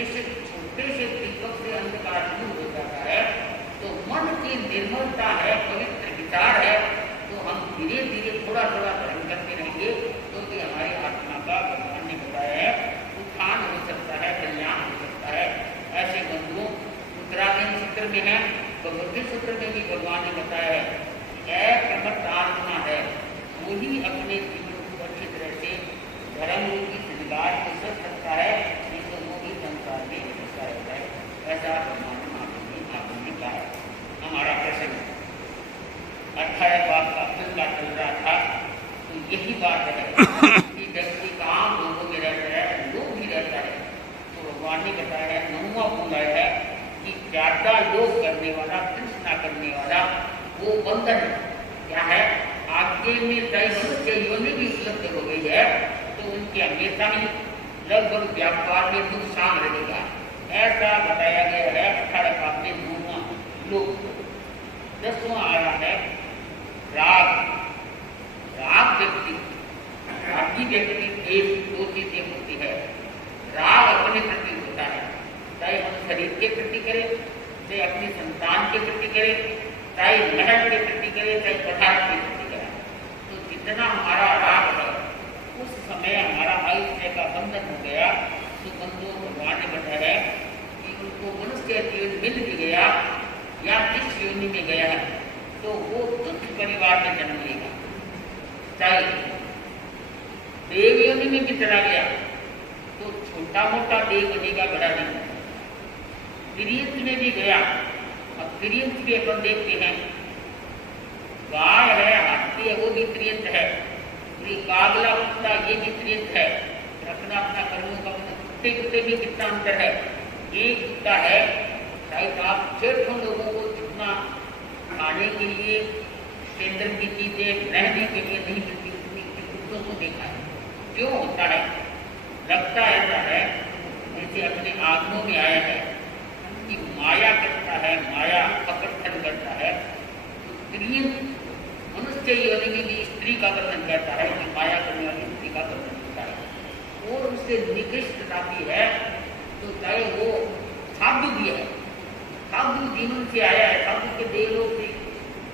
जैसे छोटे से दीपक से अंधकार दूर हो जाता है, तो मन की निर्मलता है, पवित्र विचार है, तो हम धीरे धीरे थोड़ा थोड़ा ग्रहण करते रहेंगे, क्योंकि तो हमारी आत्मा का भगवान ने बताया है उत्थान हो सकता है, कल्याण हो सकता है। ऐसे बंधुओं उत्तराखंड सूत्र में है, भगवती सूत्र में भी भगवान ने बताया है प्रकट आत्मा है, वही अपने जीवन को अच्छी तरह से धर्म रूपी श्रृंगार को कर सकता है, नहीं तो वो भी संसार में हिस्सा रहता है। ऐसा भगवान आपने कहा है। हमारा प्रश्न 18 बात का फिल्म चल रहा था, तो यही बात है कि व्यक्ति काम लोगों में रहता है, लोग भी रहता है, तो भगवान ने बताया है 9वां बोला है कि ज्यादा योग करने वाला, कृष्णा करने वाला वो बंधन क्या है, आगे में तय मनुष्य योनि भी उपलब्ध हो गई है, तो उनके हमेशा ही लगभग व्यापार में नुकसान रहेगा। ऐसा बताया गया है 18 पाप में 9वां लोग। 10वां आया है राग। राग व्यक्ति, रागी व्यक्ति एक दो चीजें होती है। राग अपने प्रति होता है, चाहे हम शरीर के प्रति करें, चाहे अपनी संतान के प्रति करें, चाहे महल के प्रति करे, चाहे पदार्थ के प्रति करे। तो जितना हमारा राग है, उस समय हमारा आयुष्य का बंधन हो गया। तो बंधुओं भगवान ने बताया है कि उनको मनुष्य जीवन मिल भी गया या जिस योनि में गया है, तो वो तुच्छ परिवार में जन्म लेगा। चाहे देव योनि में भी चला गया, तो छोटा मोटा देव बनेगा, बड़ा नहीं। तिर्यंत में भी गया, अब तिर्यंत भी अपन देखते हैं, गाय है, हाथी है, वो भी तिर्यंत है, कागला कुत्ता ये भी तिर्यंत है। अपना अपना कर्मों का कुत्ते कुत्ते भी कितना अंतर है। एक कुत्ता है, शायद आप 6 लोगों को जितना खाने के लिए केंद्र की चीजें रहने के लिए नहीं मिलती, उतनी कुत्तों को देखा है। क्यों होता है? लगता ऐसा है जैसे अपने आत्मों में आया है कि माया करता है, माया पकड़न करता है। तो तिर्यंत मनुष्य योनि में भी स्त्री का वर्णन करता है कि माया करने वाली स्त्री का वर्णन करता है, और उससे निकृष्ट जाति है, तो चाहे वो साधु भी है, साधु जीवन से आया है, साधु के देवों से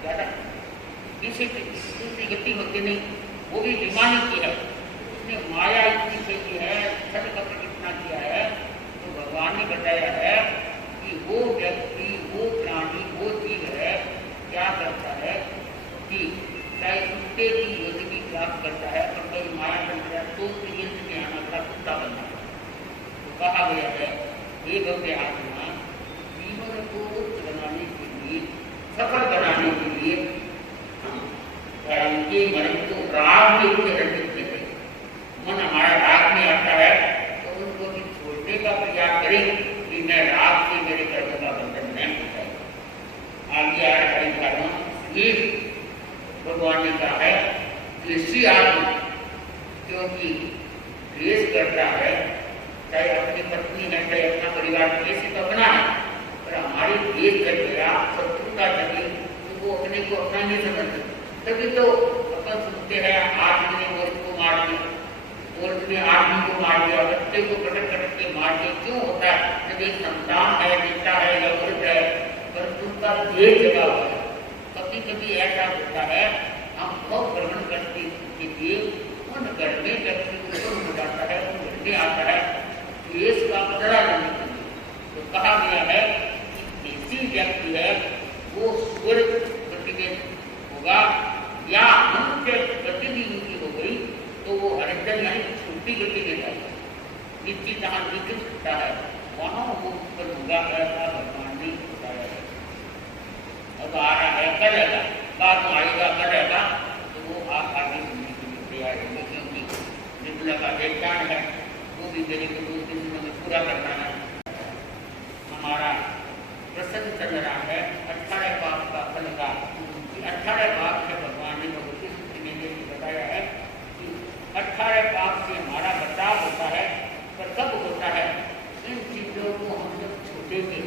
ज्यादा किसी दूसरी गति होती नहीं, वो भी विमानी की है, उसने माया इतनी सही है, छठ कपट इतना किया है। तो भगवान ने बताया है कि वो व्यक्ति, वो प्राणी, वो जीव है, क्या करता है कि चाहे कुत्ते की योनि भी प्राप्त करता है, पर कोई माया बन गया तो तिर्यंत में आना का कुत्ता बनना। तो कहा गया है हे भव्य आत्मा, जीवन को उच्च बनाने के लिए, सफल बनाने के लिए के मन को राग में रखते थे। मन हमारा राग में आता है, तो उनको भी छोड़ने का प्रयास करें कि मैं राग से मेरे कर्म का बंधन नहीं होता है। आगे आ रहा है ये भगवान ने कहा है कि इसी आदमी क्योंकि द्वेष करता है, चाहे अपनी पत्नी है, चाहे अपना परिवार, द्वेष तो अपना है, पर हमारी द्वेष कर गया, शत्रुता लगी, तो वो अपने को अपना नहीं समझते। तभी तो अपन सुनते हैं आदमी ने औरत को मार दिया, औरत ने आदमी को मार दिया, बच्चे को कटक कटक के मार दिया। क्यों होता है? जब एक संतान है, बेटा है या औरत है, पर उनका द्वेष जगा हुआ है। कभी कभी ऐसा होता है, हम बहुत भ्रमण करते कीजिए, उन घर में व्यक्ति उत्पन्न हो जाता है, उन घर में आता है, द्वेष का बदला लेने के लिए। तो कहा गया है कि ऐसी व्यक्ति है वो स्वर्ग प्रतिदिन होगा या मनुष्य गति भी उनकी हो गई, तो वो हरिजन यानी छोटी गति में जाता है, निश्चित जहाँ निकृष्ट होता है वहाँ वो उत्पन्न होगा, ऐसा भगवान ने बताया है। अब आ रहा है कल रहेगा, बाद में आएगा कल रहेगा, तो वो आप आगे सुनने के लिए तैयार होंगे, क्योंकि निर्मला का व्याख्यान है वो भी मेरे को 2 दिन में पूरा करना है। हमारा प्रसन्न चल रहा है 18 पाप का फल का। 18 पाप से भगवान ने भगवती सूत्र में बताया है कि 18 पाप से हमारा बचाव होता है, पर कब होता है? इन चीजों को हम जब छोटे थे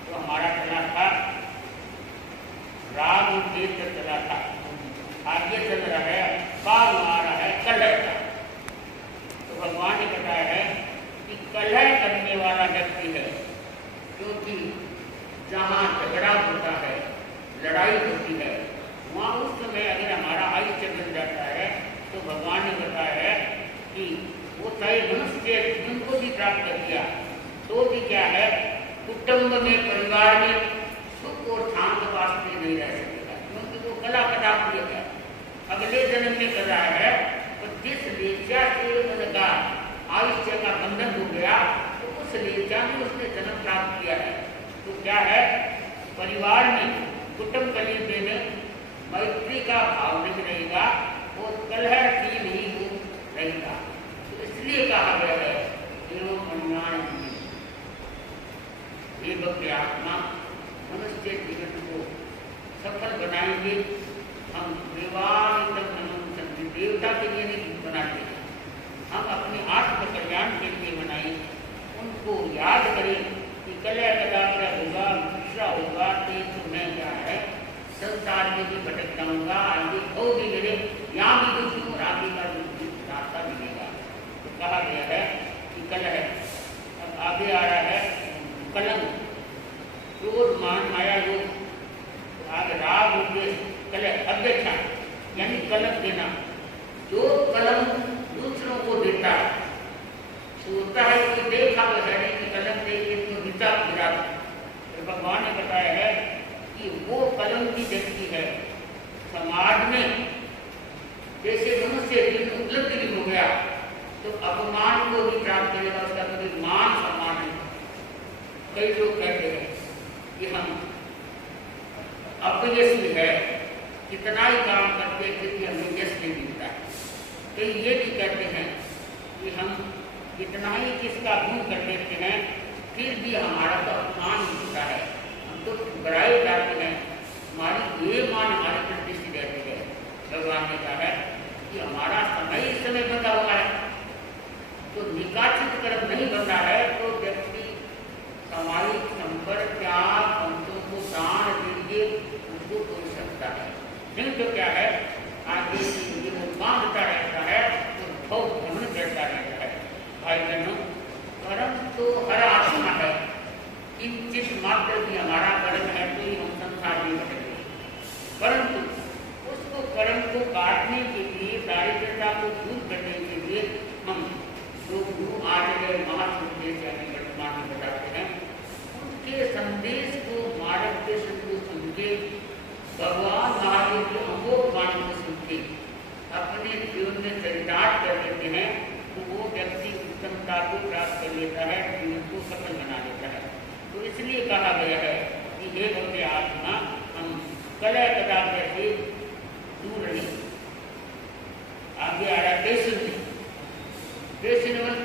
तो हमारा चला था राग और देश तक चला था, आगे चल रहा है बाल आ रहा है कलह का। तो भगवान ने बताया है कि कलह करने वाला वाला व्यक्ति है, क्योंकि जहाँ झगड़ा होता है, लड़ाई होती है, वहाँ उस समय अगर हमारा आयुष्य बन जाता है तो भगवान ने बताया है कि वो चाहे मनुष्य के जीवन को भी प्राप्त कर दिया तो भी क्या है, कुटुंब में, परिवार में सुख और शांत वास्ते नहीं रह सकेगा, क्योंकि वो कला कटा प्रिय है, अगले जन्म में कर रहा है। और जिस लेचा से उनका आयुष्य का बंधन हो गया तो उस लेचा में उसने जन्म प्राप्त किया है। तो क्या है, परिवार में, कुटुंब कलीबे में मैत्री का भाव नहीं रहेगा और कलहशील ही वो रहेगा। तो इसलिए कहा गया है एवं कल्याण ये भक्ति आत्मा मनुष्य जीवन को सफल बनाएंगे। हम देवता के लिए नहीं बनाते, हम अपने आत्म कल्याण के लिए बनाए। उनको याद करें कि कलह कदाग्र होगा, दूसरा होगा, तो मैं क्या है, संसार में भी भटक जाऊंगा, आगे खो भी मिले, यहाँ भी दुखी और आगे का रास्ता मिलेगा। तो कहा गया है कि कलह, अब आगे आ रहा है कलंक, क्रोध, मान, माया, योग, आगे राग, उद्देश्य, कलह, अध्यक्षा यानी कलंक देना। जो कलंक दूसरों को देता है, सोचता है कि देखा है कि कलंक देखे तो विचार गिरा। तो भगवान ने बताया है कि वो कलंक की व्यक्ति है समाज में, जैसे मनुष्य उपलब्धि भी हो गया तो अपमान को भी प्राप्त करेगा, उसका कभी मान सम्मान नहीं। कई लोग कहते हैं कि हम अपयशी है, कितना ही काम करते हैं फिर भी हमें यश नहीं मिलता है। तो ये भी कहते हैं कि हम कितना ही किसका गुण कर देते हैं फिर भी हमारा तो अपमान होता है, हम तो बुराई जाते हैं, हमारी ये मान हमारे पर दृष्टि रहती है। भगवान ने कहा है कि हमारा समय इस समय बंधा हुआ है, तो निकाचित कर्म नहीं बंधा है तो व्यक्ति सामाजिक संपर्क, त्याग, संतों को दान दीजिए, उनको बोल सकता है। नहीं तो क्या है, आगे ये वो मांगता रहता है तो बहुत भ्रमण करता रहता है। भाई बहनों, कर्म तो हर आत्मा है, किंचित मात्र भी हमारा कर्म है तो ही हम संसार में बनेंगे, परंतु उसको कर्म को काटने के लिए, दारिद्रता को दूर करने के लिए हम जो गुरु आचार्य महासंदेश यानी वर्तमान में बताते हैं, उनके संदेश को, मार्गदर्शन को सुन के, भगवान महादेव के अमोघ वाणी को सुन के अपने जीवन में चरितार्थ कर लेते हैं तो वो व्यक्ति उत्तमता को प्राप्त कर लेता है, जीवन को सफल बना लेता है। तो इसलिए कहा गया है कि हे भक्ति आत्मा, हम कलह कदाग्र से दूर रहे। आगे आ रहा है देश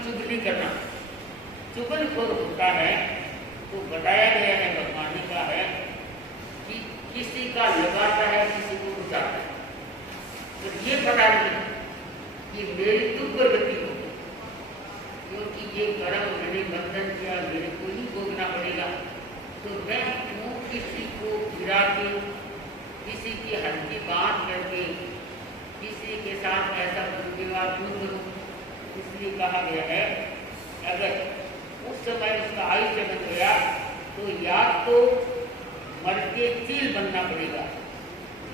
चुगली करना, चुगलखोर होता है। तो बताया गया है, भगवान ने कहा है कि किसी का लगाता है, किसी को उठाता है, तो ये पता नहीं कि मेरी दुर्गति हो, क्योंकि ये कर्म मैंने बंधन किया, मेरे को ही भोगना पड़ेगा। तो मैं क्यों किसी को गिरा के, किसी की हल्की बात करके, किसी के साथ ऐसा दुर्व्यवहार क्यों करूँ? इसलिए कहा गया है अगर उस समय उसका आयुष्य बन गया तो या तो मर के चील बनना पड़ेगा,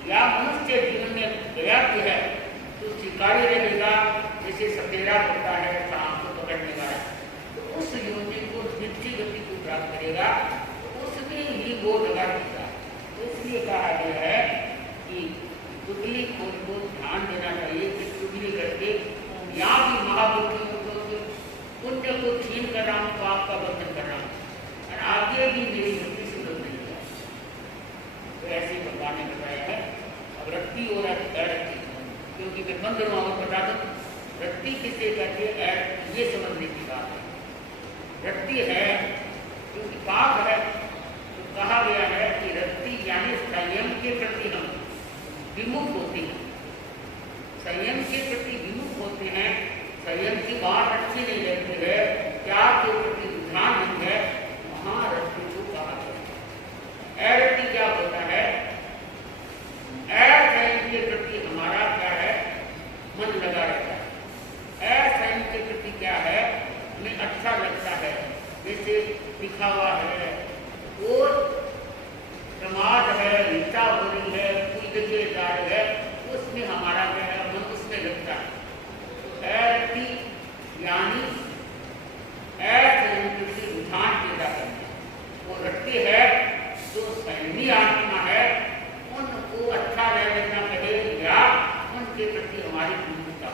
या मनुष्य जीवन में गया भी है तो शिकारी रहेगा, जैसे सपेरा होता है सांप को पकड़ने वाला, तो उस योनि को नित्य गति को प्राप्त करेगा, तो उसमें ही वो लगा देगा। तो इसलिए कहा गया है कि चुगली खोर को ध्यान देना चाहिए कि चुगली करके यहाँ भी महाबुद्धियों को पुण्य को छीन कर रहा हूँ, पाप का बंधन कर रहा हूँ, और आगे भी मेरी वृत्ति सुलभ नहीं है। तो ऐसे भगवान ने बताया है। अब रत्ती और रत्ती, क्योंकि मैं बंद रहा हूँ, बता दो रत्ती किसे कहते हैं, ये समझने की बात है। रत्ती है क्योंकि पाप है, तो कहा गया है कि रत्ती यानी संयम के प्रति हम विमुख होते हैं, संयम के प्रति विमुख होते हैं, संयम की बात अच्छी नहीं लगती है, त्याग के प्रति ध्यान नहीं है, वहाँ रत्ती को कहा गया। रत्ती क्या होता है, संयम के प्रति हमारा क्या है, मन लगा रहता है। संयम के प्रति क्या है, हमें अच्छा लगता है, जैसे दिखावा है, और समाज है, हिंसा हो रही है, कोई जगह जा रही है, उसमें हमारा जो है मन उसमें लगता है। ऐसी यानी ऐसे रुझान पैदा करना, वो रखती है जो सहनी आत्मा है उनको अच्छा रहना कहे या उनके प्रति हमारी भूमिका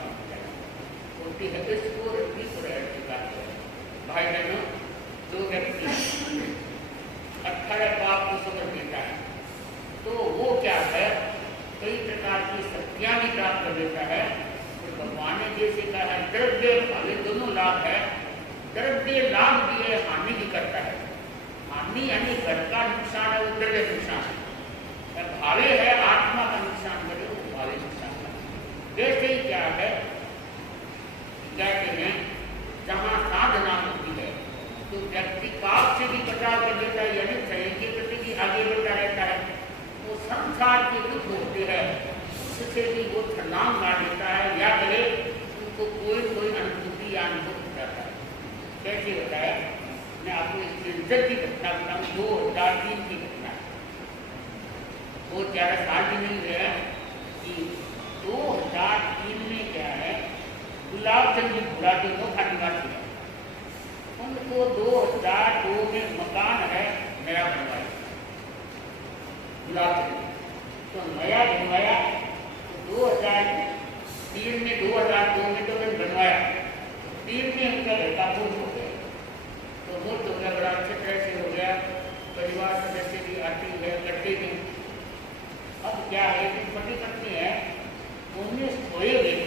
होती है। इसको रखती भाई बहनों, जो व्यक्ति 18 पाप को समझ लेता है तो वो क्या है, कई प्रकार की शक्तियां भी प्राप्त कर लेता है। तो भगवान ने जैसे कहा है द्रव्य भावे दोनों लाभ है, द्रव्य लाभ भी है, हानि भी करता है। हानि यानी घर का नुकसान है, वो द्रव्य नुकसान है। भावे है आत्मा का नुकसान करे, वो भावे नुकसान करे। वैसे ही क्या है, कहते हैं जहाँ साधना होती है तो व्यक्ति पाप से भी बचाव कर लेता है, यानी शरीर के प्रति भी आगे बढ़ता रहता है। वो संसार के दुख होते हैं उससे भी वो छलांग मार लेता है, या करे उनको कोई अनुभूति या अनुभव हो जाता है। कैसे होता है, मैं आपको इस इज्जत की घटना बताऊँ। 2003 की घटना, वो ज़्यादा साल भी नहीं है कि 2003 में क्या है, गुलाब चंद जी बुरा जो नोखा निवासी है, उनको 2002 में मकान है नया बनवाया, गुलाब चंद तो नया बनवाया। तो 2003 में 2002 में तो मैंने बनवाया, 3 में उनका लड़का मूर्त हो गया। तो मूर्त हो गया, बड़ा अच्छे तरह से हो गया, परिवार सदस्य भी आती है, करते भी। अब क्या है कि पति पत्नी है, उनमें सोए गए,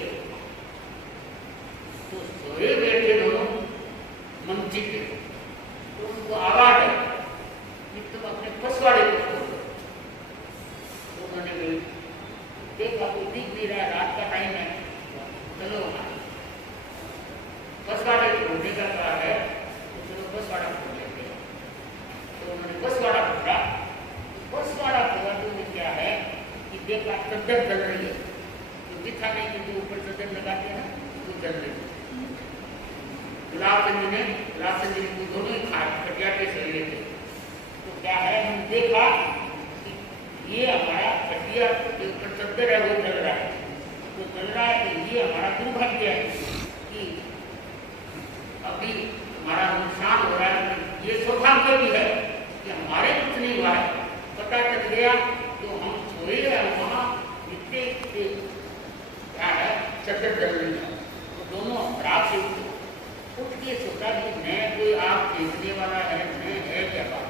तो सोए बैठे दोनों मंची के, तो उनको आवाज है कि तुम अपने पसवाड़े को छोड़ दो। तो उन्होंने गई, देखा कोई दिख नहीं रहा, रात का टाइम है, चलो पसवाड़े छोड़ने का कहा है, तो चलो पसवाड़ा छोड़ लेते हैं। तो उन्होंने पसवाड़ा छोड़ा, पसवाड़ा छोड़ा तो उन्हें क्या है कि देखा चद्दर जल रही है, तो दिखा नहीं कि जो ऊपर चद्दर लगाते हैं वो जल रही है। गुलाब चंद जी को दोनों ही खटिया पे सही थे। तो क्या है, हम देखा कि ये हमारा खटिया के ऊपर चद्दर है वो चल रहा है, तो चल रहा है कि ये हमारा दुर्भाग्य है कि अभी हमारा नुकसान हो रहा है। ये सौभाग्य भी है कि हमारे कुछ नहीं हुआ है, पता चल गया तो हम सोए हैं वहाँ इतने क्या है चद्दर जल रही है। तो दोनों रात से उठ के सोचा कि मैं कोई आग फेंकने वाला है, मैं है क्या बात।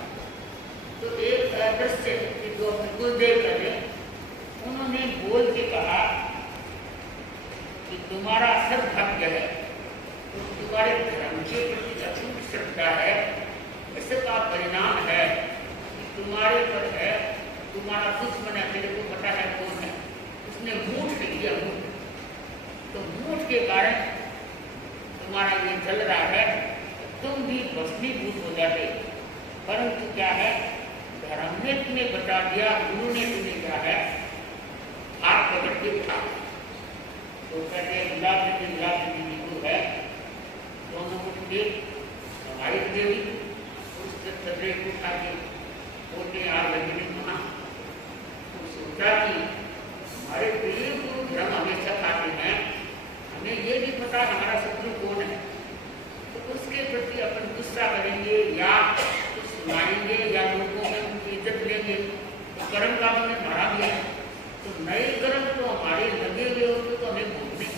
तो एक दृश्य जो गुरुदेव करे, उन्होंने बोल के कहा कि तुम्हारा सद्भाग्य है, तो तुम्हारे धर्म के प्रति अटूट श्रद्धा है, इसका परिणाम है कि तुम्हारे पर है तुम्हारा दुश्मन है, मेरे को पता है कौन है, उसने मूठ लिया मूठ, तो मूठ के कारण तुम्हारा ये चल रहा है, तुम भी भस्मीभूत हो जाते। परंतु क्या है, धर्म ने तुम्हें बता दिया, गुरु ने तुम्हें क्या है हाथ पकड़ के उठा। तो कहते हैं गुलाब जी गुरु है, दोनों उठ के हमारी देवी उस चद्दरे को उठा के बोलते आग लगने कहा। तो सोचा कि हमारे प्रिय गुरु धर्म हमेशा खाते हैं, हमें ये भी पता हमारा शत्रु कौन है, तो उसके प्रति अपन गुस्सा करेंगे या कुछ सुनाएंगे या लोगों में उनकी इज्जत लेंगे, तो कर्म का बंधन हमारा भी है। तो नए कर्म तो हमारे लगे हुए होते तो हमें भोगने,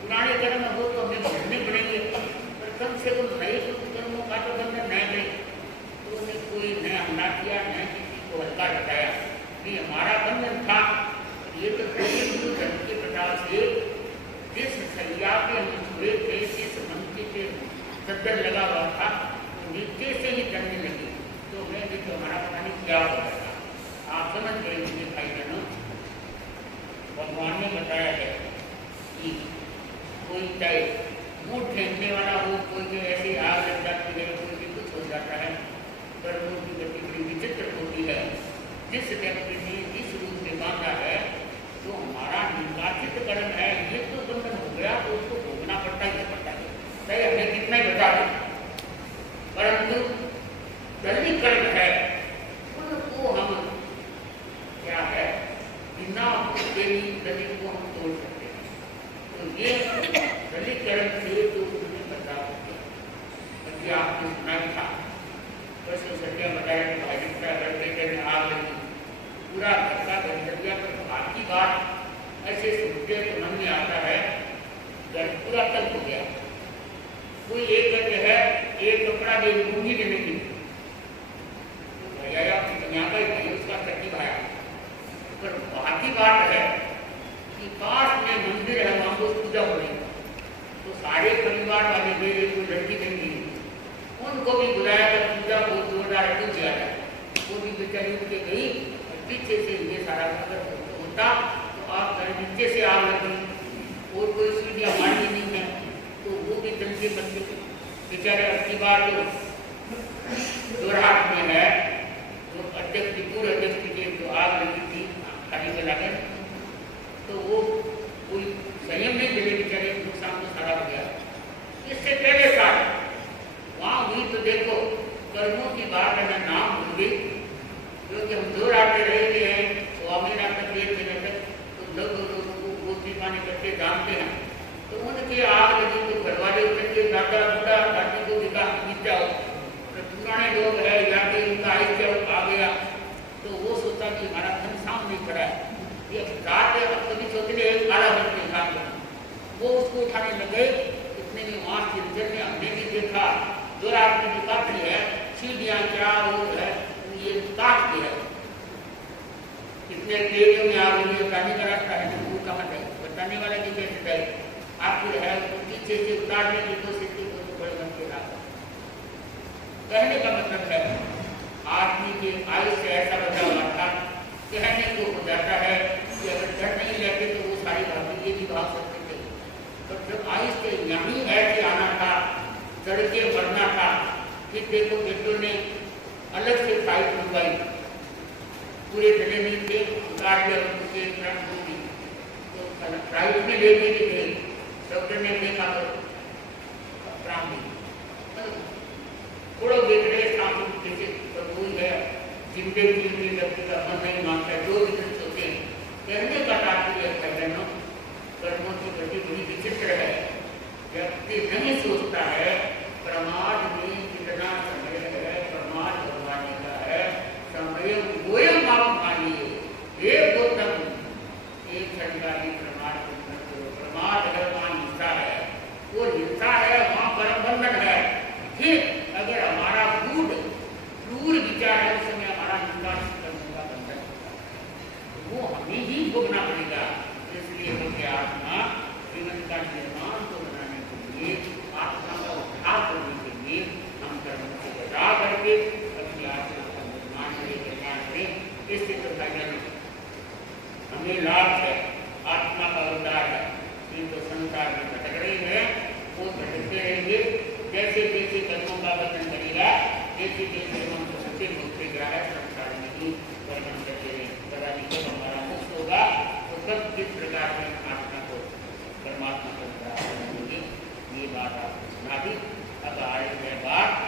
पुराने कर्म हो तो हमें भोगने पड़ेंगे, पर कम से कम नए कर्मों का तो बंधन न ले। तो उन्हें कोई न हमला किया, न किसी को हल्का बताया कि हमारा बंधन था। ये तो गुरु धर्म के प्रताप से जिस सैया पे हम छुए थे, जिस मंत्री पे चद्दर लगा हुआ था, तो नीचे से ही जलने लगी। तो मैं देखो हमारा पता नहीं क्या हो रहा था। आप समझ गए मुझे भाई बहनों, भगवान ने बताया है कि कोई चाहे मूठ फेंकने वाला हो, कोई ऐसी आग लग जाती है, कोई भी कुछ हो जाता है, कर्मों की गति बड़ी विचित्र होती है। जिस व्यक्ति ने जिस रूप में मांगा है, जो हमारा निर्वाचित कर्म है, ये तो बंधन हो गया, तो उसको भोगना पड़ता ही पड़ता है, चाहे हमें कितना ही बता दे। परंतु दलीकरण है उनको हम क्या है बिना देवी दली को हम तोड़ सकते हैं। तो ये दलीकरण से तो उन्होंने बता दिया आपने सुना था बस सत्या बताया कि भाई का घर में आग लगी पूरा घर का गंदगिया पर बात की बात ऐसे सुनते तो मन में आता है घर पूरा तक हो गया। कोई एक करके है एक कपड़ा दे लूंगी देने की तो भैया यहाँ का भाई उसका सच्ची भाया पर बात ही बात है कि पास में मंदिर है वहां को पूजा हो रही तो सारे परिवार वाले मेरे कोई लड़की देंगी उनको भी बुलाया था पूजा बहुत जोरदार क्यों किया जाए वो भी बेचारी उठ के गई पीछे से ये सारा होता तो आप घर नीचे से आग लगी और कोई सीढ़ियाँ मारनी नहीं है तो वो भी जल्दी बच्चे बेचारे अपनी बार जो जोरहाट में है जो अध्यक्ष की पूर्व अध्यक्ष की जो आग लगी थी खाली में लाकर तो वो कोई संयम नहीं दे बेचारे नुकसान तो सारा हो गया। इससे पहले साल वहाँ हुई तो देखो कर्मों की बात है नाम भूल गई क्योंकि हम दो रातें रहे हैं स्वामीनाथ तक देर देने तक तो लोगों को गोती पानी करके जानते हैं तो उनकी आग लगी तो घर वाले उनके दादा बुढ़ा दादी को दिखा बीत जाओ तो पुराने लोग है या कि उनका आयुष्य आ गया तो वो सोचा कि हमारा धन सामने खड़ा है ये रात है अब कभी सोचने काला बनते काम वो उसको उठाने लगे इतने में वहाँ चिंतन में हमने भी देखा जो रात में जो काफी है सीढ़ियाँ क्या और है ये काट दिया कितने तेजों में आग लगी बताने का रास्ता है वो कहाँ जाए बताने वाला की कैसे जाए आखिर है पीछे से उतारने की कोशिश की तो बड़े बन के रास्ता कहने का मतलब है आदमी के आयु से ऐसा बचा हुआ था कहने को हो जाता है कि अगर डर नहीं रहते तो वो सारी बातें ये भी भाग सकते थे पर जब आयु से यहीं ऐसे आना था चढ़ के मरना था फिर देखो बेटों ने अलग से फाइट मंगवाई पूरे जगह नहीं थे उतार दिया उनके तो प्राइवेट में ले गए डॉक्टर ने देखा तो प्राण थोड़ा देख रहे सांपों जैसे वही है जिंदे जिंदे व्यक्ति का मन नहीं मानता जो भी सोचे कहने का तात्पर्य है बहनों कर्मों की गति बड़ी विचित्र है व्यक्ति नहीं सोचता है प्रमाद में कितना समय है प्रमाद भगवान का है समय गोयम आप मानिए हे गौतम एक सरकारी प्रमाद प्रमाद है वहाँ हिंसा है वो हिंसा है वहाँ परम बंधन है फिर अगर हमारा क्रूर विचार है उस समय हमारा हिंसा करने का बंधन वो हमें ही भोगना पड़ेगा। इसलिए मुझे आत्मा जीवन का निर्माण को बनाने के लिए आत्मा का उद्धार करने के लिए हम कर्म को बचा करके अपनी आत्मा का निर्माण करें कल्याण करें। इससे तो हमें लाभ है आत्मा का उद्धार है ये तो संसार में भटक रही है वो भटकते रहेंगे जैसे जैसे कर्मों का वचन करेगा जैसे जैसे हम सच्चे मुक्त ग्राहक